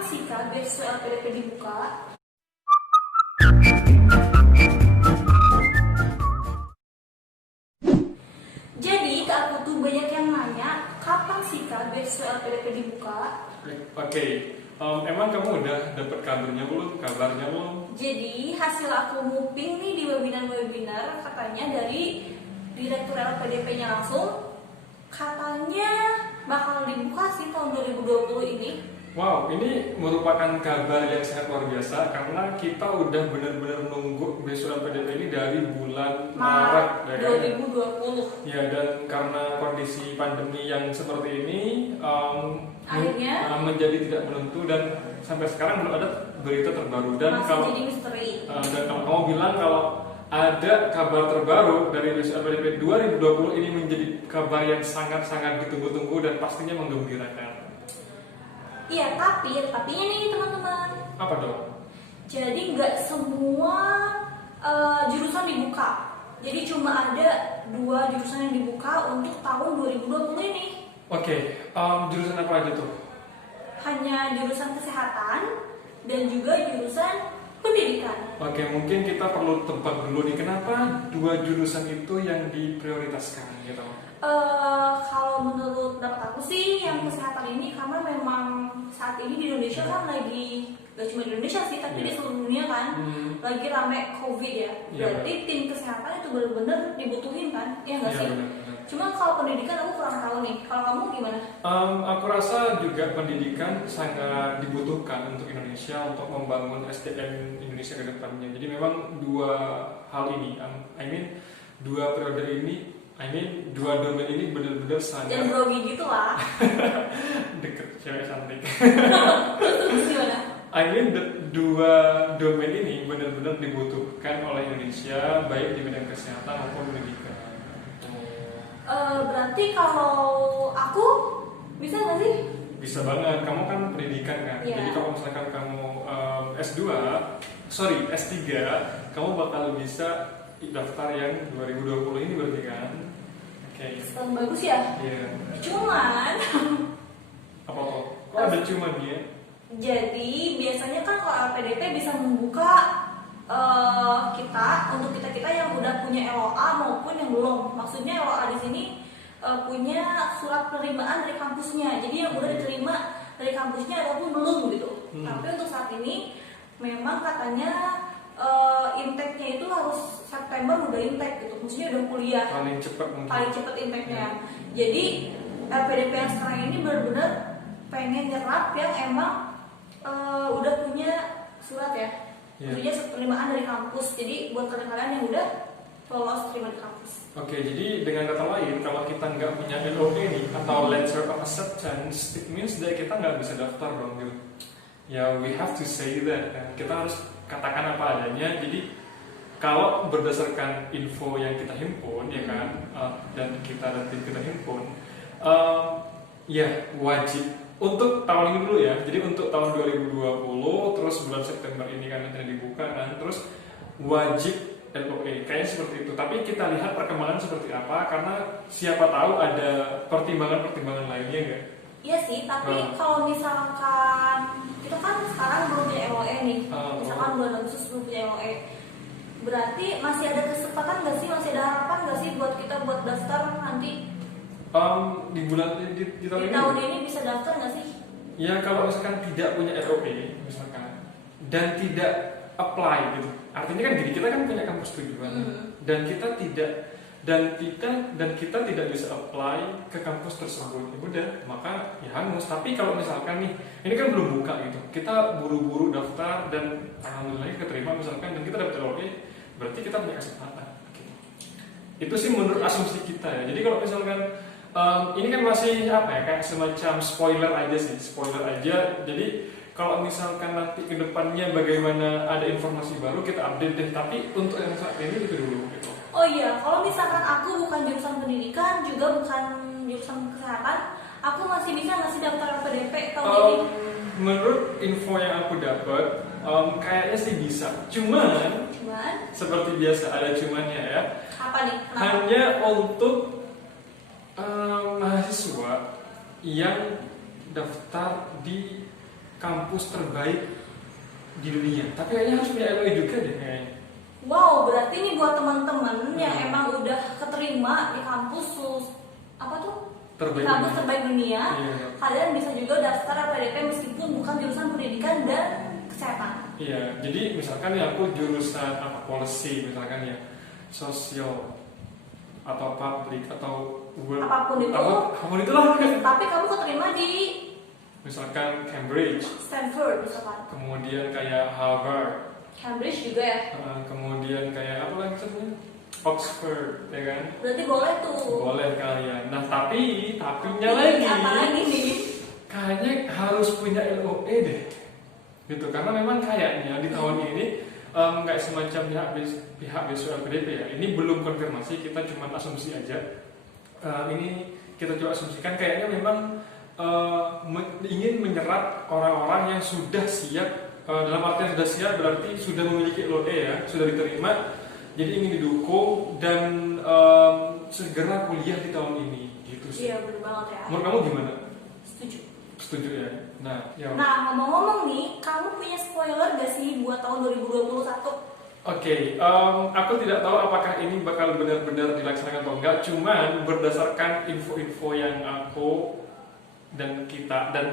kapan sih Kak besok LPDP dibuka? Jadi Kak aku tuh banyak yang nanya kapan sih Kak besok LPDP dibuka? Oke, emang kamu udah dapat kabarnya belum? Kabarnya belum? Jadi hasil aku nguping nih di webinar katanya dari Direktur LPDP-nya langsung katanya bakal dibuka sih tahun 2020 ini. Wow, ini merupakan kabar yang sangat luar biasa karena kita udah benar-benar nunggu besutan PDP ini dari bulan Maret ya, 2020. Ya, dan karena kondisi pandemi yang seperti ini akhirnya menjadi tidak menentu dan sampai sekarang belum ada berita terbaru dan masih kalau jadi misteri. Dan kalau kamu bilang kalau ada kabar terbaru dari besutan PDP 2020 ini menjadi kabar yang sangat-sangat ditunggu-tunggu dan pastinya menggembirakan. Iya, tapi ini teman-teman. Apa dong? Jadi nggak semua jurusan dibuka. Jadi cuma ada 2 jurusan yang dibuka untuk tahun 2020 ini. Oke, jurusan apa aja tuh? Hanya jurusan kesehatan dan juga jurusan pendidikan. Oke, mungkin kita perlu tebak dulu nih kenapa 2 jurusan itu yang diprioritaskan gitu. Kalau menurut pendapat aku sih yang kesehatan ini karena memang saat ini di Indonesia kan lagi, gak cuma di Indonesia sih tapi di seluruh dunia kan lagi rame COVID ya. Berarti tim kesehatan itu benar-benar dibutuhin kan, ya nggak sih? Benar. Cuma kalau pendidikan aku kurang tahu nih. Kalau kamu gimana? Aku rasa juga pendidikan sangat dibutuhkan untuk Indonesia untuk membangun SDM Indonesia ke depannya. Jadi memang 2 hal ini, dua periode ini, dua domain ini benar-benar sangat. Jangan grogi gitu lah. Deket cewek cantik. Terus gimana? Dua domain ini benar-benar dibutuhkan oleh Indonesia baik di bidang kesehatan maupun pendidikan. Berarti kalau aku bisa nggak sih? Bisa banget, kamu kan pendidikan kan. Yeah. Jadi kalau misalkan kamu S3, kamu bakal bisa daftar yang 2020 ini berarti kan? Oke. Sistem bagus ya? Iya. Cuman Apa kok? Kok ada cuman ya? jadi biasanya kan kalau LPDP bisa membuka untuk kita yang udah punya LOA maupun yang belum. Maksudnya LOA di sini punya surat penerimaan dari kampusnya. Jadi yang udah diterima dari kampusnya ataupun belum gitu. Tapi untuk saat ini memang katanya intake-nya itu harus September udah intake gitu. Maksudnya udah kuliah. Paling cepat mungkin. Paling cepat intake-nya. Jadi LPDP yang sekarang ini benar-benar pengen nyerap yang emang udah punya surat ya. Maksudnya penerimaan dari kampus. Jadi buat kalian yang udah lolos terima di kampus. Oke, jadi dengan kata lain, kalau kita nggak punya LOA nih atau Letter of Acceptance, it means that kita nggak bisa daftar dong gitu. Ya, we have to say that. Kan? Kita harus katakan apa adanya. Jadi kalau berdasarkan info yang kita himpun, ya kan, dan tim kita himpun, ya wajib untuk tahun ini dulu ya. Jadi untuk tahun 2020, terus bulan September ini kan nanti dibuka kan, terus wajib LOA, kayaknya seperti itu. Tapi kita lihat perkembangan seperti apa, karena siapa tahu ada pertimbangan lainnya nggak? Iya sih, tapi kalau misalkan kita kan sekarang belum punya LOE nih, misalkan bulan Agustus belum punya LOE, berarti masih ada kesempatan nggak sih, masih ada harapan nggak sih buat kita buat daftar nanti? Di tahun ini bisa daftar nggak sih? Ya kalau misalkan tidak punya LOE misalkan dan tidak apply gitu, artinya kan gini, kita kan punya kampus tujuan dan kita tidak bisa apply ke kampus tersebut, ya udah maka ya hangus. Tapi kalau misalkan nih ini kan belum buka gitu, kita buru-buru daftar dan alhamdulillah keterima misalkan dan kita dapat LOE, berarti kita punya kesempatan gitu. Itu sih menurut asumsi kita ya. Jadi kalau misalkan ini kan masih kayak semacam spoiler aja. Jadi kalau misalkan nanti kedepannya bagaimana ada informasi baru kita update deh. Tapi untuk yang saat ini itu dulu gitu. Oh iya, kalau misalkan aku bukan jurusan pendidikan juga bukan jurusan kesehatan, aku masih bisa ngasih daftar LPDP tahun ini. Menurut info yang aku dapat, kayaknya sih bisa. Cuman seperti biasa ada cumannya ya. Apa nih? Kenapa? Hanya untuk mahasiswa yang daftar di kampus terbaik di dunia. Tapi kayaknya harus punya LOE juga deh kayaknya. Wow, berarti ini buat teman-teman yang emang udah keterima di kampus apa tuh? Terbaik di kampus dunia. terbaik dunia. Iya. Kalian bisa juga daftar LPDP meskipun bukan jurusan pendidikan dan kesehatan. Iya, jadi misalkan ya aku jurusan apa policy misalkan ya, sosial atau public atau Apapun itu. apapun itulah. Tapi kamu keterima di Misalkan Cambridge, Stanford misalkan. kemudian kayak Harvard, Cambridge juga ya. kemudian kayak apa lagi sebenarnya? Oxford, ya kan? Berarti boleh tuh. Boleh kalian. Nah tapinya Ini lagi, apa lagi nih? kayaknya harus punya LOE deh, gitu. Karena memang kayaknya di tahun ini kayak semacam pihak beasiswa LPDP ya. Ini belum konfirmasi, kita cuma asumsi aja. Ini kita coba asumsikan kayaknya memang ingin menyerap orang-orang yang sudah siap. Dalam artian sudah siap berarti sudah memiliki LOE ya, sudah diterima. Jadi ingin didukung dan segera kuliah di tahun ini, gitu sih. Iya benar banget ya. Menurut kamu gimana? Setuju. Setuju ya. Nah, ya. Nah ngomong-ngomong nih, kamu punya spoiler gak sih buat tahun 2021? Oke, aku tidak tahu apakah ini bakal benar-benar dilaksanakan atau enggak. Cuman berdasarkan info-info yang aku dan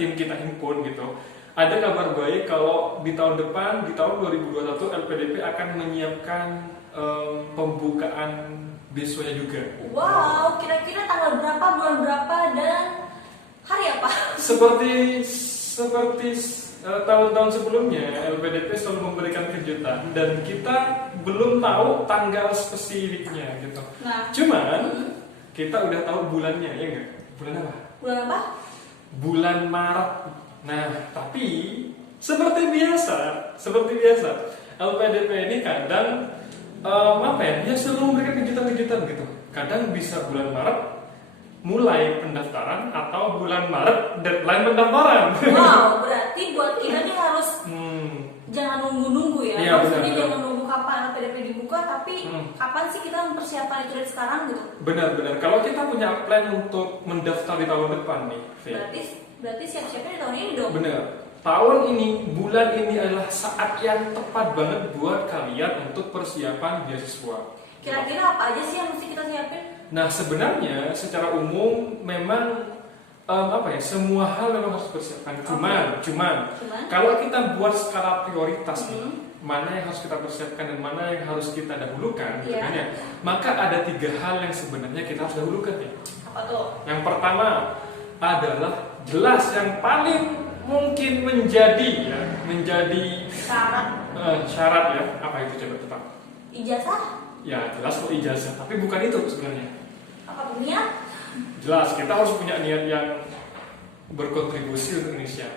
tim kita himpun gitu, ada kabar baik kalau di tahun depan, di tahun 2021 LPDP akan menyiapkan pembukaan beasiswanya juga. Wow, kira-kira tanggal berapa, bulan berapa, dan hari apa? Seperti tahun-tahun sebelumnya, LPDP selalu memberikan kejutan dan kita belum tahu tanggal spesifiknya gitu. Nah, Cuman kita udah tahu bulannya, ya nggak? Bulan apa? bulan apa? Bulan Maret. Nah, tapi seperti biasa, LPDP ini kadang dia selalu memberikan kejutan-kejutan gitu. Kadang bisa bulan Maret mulai pendaftaran atau bulan Maret deadline pendaftaran. Wow, berarti buat kita nih harus jangan nunggu-nunggu ya. Iya, Maksudnya benar. jangan nunggu kapan LPDP dibuka, tapi kapan sih kita mempersiapkan itu dari sekarang gitu. Benar-benar. Kalau kita punya plan untuk mendaftar di tahun depan nih, Fe. Berarti siap-siapnya di tahun ini dong. Benar. Tahun ini, bulan ini adalah saat yang tepat banget buat kalian untuk persiapan beasiswa. Kira-kira apa aja sih yang mesti kita siapin? Nah, sebenarnya secara umum memang semua hal memang harus dipersiapkan. Cuman kalau kita buat skala prioritas nih, mana yang harus kita persiapkan dan mana yang harus kita dahulukan, gitu kan ya. Maka ada 3 hal yang sebenarnya kita harus dahulukan ya. Apa tuh? Yang pertama adalah jelas yang paling mungkin menjadi syarat ya. Apa itu coba tebak? Ijazah? Ya jelas kok ijazah, tapi bukan itu sebenarnya. Apa niat? Jelas kita harus punya niat yang berkontribusi untuk Indonesia.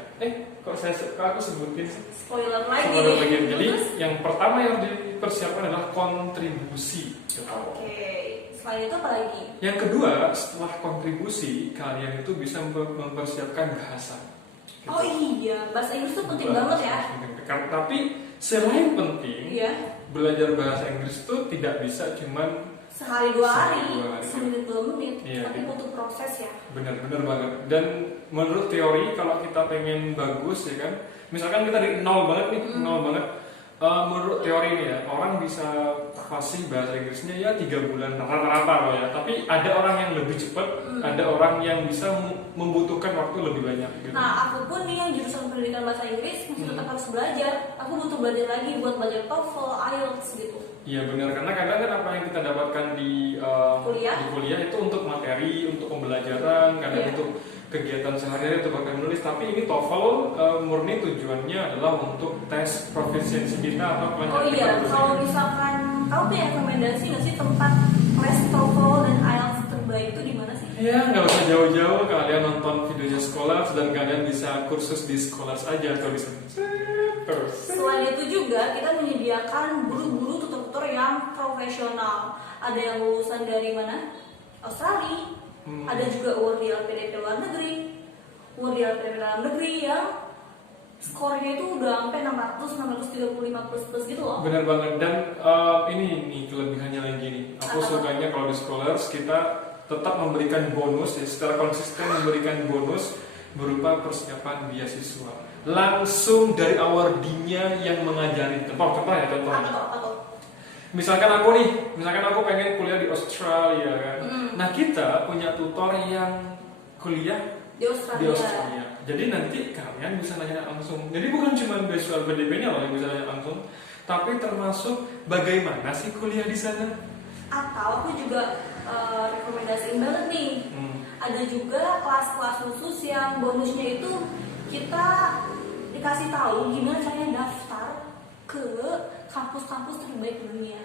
Kok aku sebutin sih? Spoiler lagi. Spoiler lagi. Jadi yang pertama yang dipersiapkan adalah kontribusi. Oke. Selain itu apa lagi? Yang kedua, setelah kontribusi, kalian itu bisa mempersiapkan bahasa. Gitu. Oh iya, bahasa Inggris itu penting banget ya. Tapi selain penting, belajar bahasa Inggris itu tidak bisa cuman sehari 2 hari, semenit 2 menit, iya, tapi butuh proses ya. Benar-benar banget. Dan menurut teori kalau kita pengen bagus ya kan, misalkan kita dari nol banget nih, nol banget. Menurut teori ini ya, orang bisa fasih bahasa Inggrisnya ya 3 bulan rata-rata loh ya. Tapi ada orang yang lebih cepat, ada orang yang bisa membutuhkan waktu lebih banyak. Gitu. Nah, aku pun nih yang jurusan pendidikan bahasa Inggris masih tetap harus belajar. Aku butuh belajar lagi buat belajar TOEFL, IELTS gitu. Iya benar, karena kadang kan apa yang kita dapatkan di kuliah itu untuk materi, untuk pembelajaran, kadang untuk kegiatan sehari-hari untuk bahkan menulis. Tapi ini TOEFL murni tujuannya adalah untuk tes proficiency kita atau kelancaran kita. Kalau misalkan kamu punya rekomendasi nggak sih tempat les TOEFL dan IELTS terbaik itu di mana sih? Ya nggak usah jauh-jauh, kalian nonton videonya Scholars dan kalian bisa kursus di Scholars aja atau di sana. Selain itu juga kita menyediakan guru-guru tutor-tutor yang profesional. Ada yang lulusan dari mana? Australia. Ada juga award di LPDP luar negeri, award di LPDP dalam negeri yang skornya itu udah sampai 635 plus gitu loh. Benar banget. Dan ini nih kelebihannya lagi nih. Aku sukanya kalau di Scholars kita tetap memberikan bonus ya, secara konsisten memberikan bonus berupa persiapan beasiswa. Langsung dari awardee-nya yang mengajari. Contoh ya, contoh. Apa tuh? Misalkan aku pengen kuliah di Australia kan. Nah, kita punya tutor yang kuliah Di di Australia. Jadi nanti kalian bisa nanya langsung. Jadi bukan cuma beasiswa LPDP-nya loh yang bisa nanya langsung, tapi termasuk bagaimana sih kuliah di sana. Atau aku juga rekomendasiin banget nih. Ada juga kelas-kelas khusus yang bonusnya itu kita dikasih tahu gimana caranya daftar ke kampus-kampus terbaik di dunia.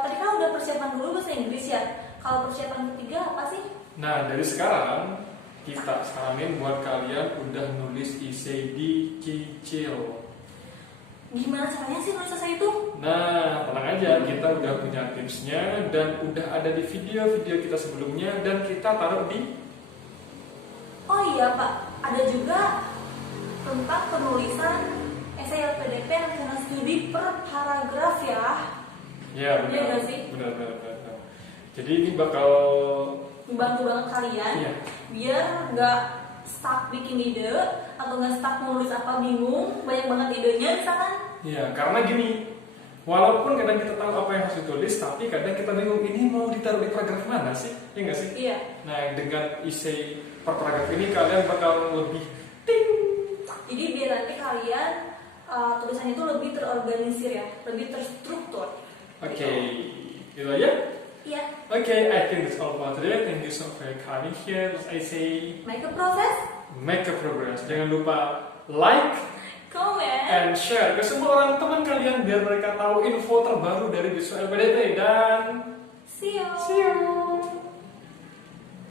Tadi kan udah persiapan dulu bahasa Inggris ya. Kalau persiapan ketiga apa sih? Nah, dari sekarang kita saranin buat kalian udah nulis essay di Cicil. Gimana caranya sih nulis essay itu? Nah, tenang aja, kita udah punya tipsnya dan udah ada di video-video kita sebelumnya dan kita taruh di. Oh iya Pak, ada juga tentang penulisan essay LPDP yang kena studi per paragraf ya. Ya, benar. Iya nggak sih? Benar. Jadi ini bakal membantu banget kalian biar nggak stuck bikin ide atau nggak stuck nulis apa bingung, banyak banget idenya misalkan. Iya, karena gini, walaupun kadang kita tahu apa yang harus ditulis, tapi kadang kita bingung ini mau ditaruh di paragraf mana sih, ya nggak sih? Iya. Nah, dengan essay per paragraf ini kalian bakal lebih ting. Jadi biar nanti kalian tulisannya itu lebih terorganisir ya, lebih terstruktur. Oke, itu aja. Iya. Okay, I think that's all for today. Thank you so much for coming here. As I say, Make a process, make a progress. Jangan lupa like comment, and share ke semua orang teman kalian biar mereka tahu info terbaru dari beasiswa LPDP dan see you. see you.